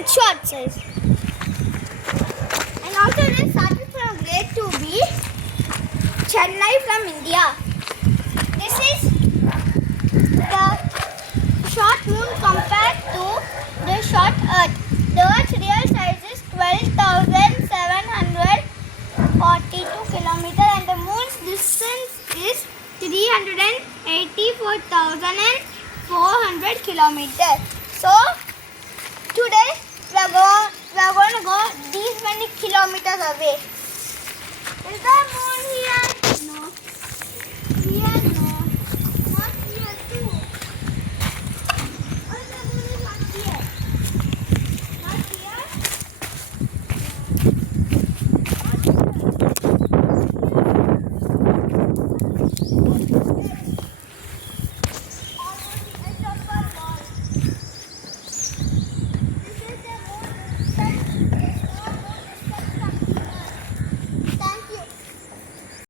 in short size. And also they started from grade 2B, Chennai from India. This is the short moon compared to the short earth. The earth's real size is 12,742 kilometers and the moon's distance is 384,400 kilometers. So today we are going to go these many kilometers away. Is the moon here? No. Here, no. Not here too. Oh, the moon is not here. Not here. Almost the edge of our wall. This is the moon.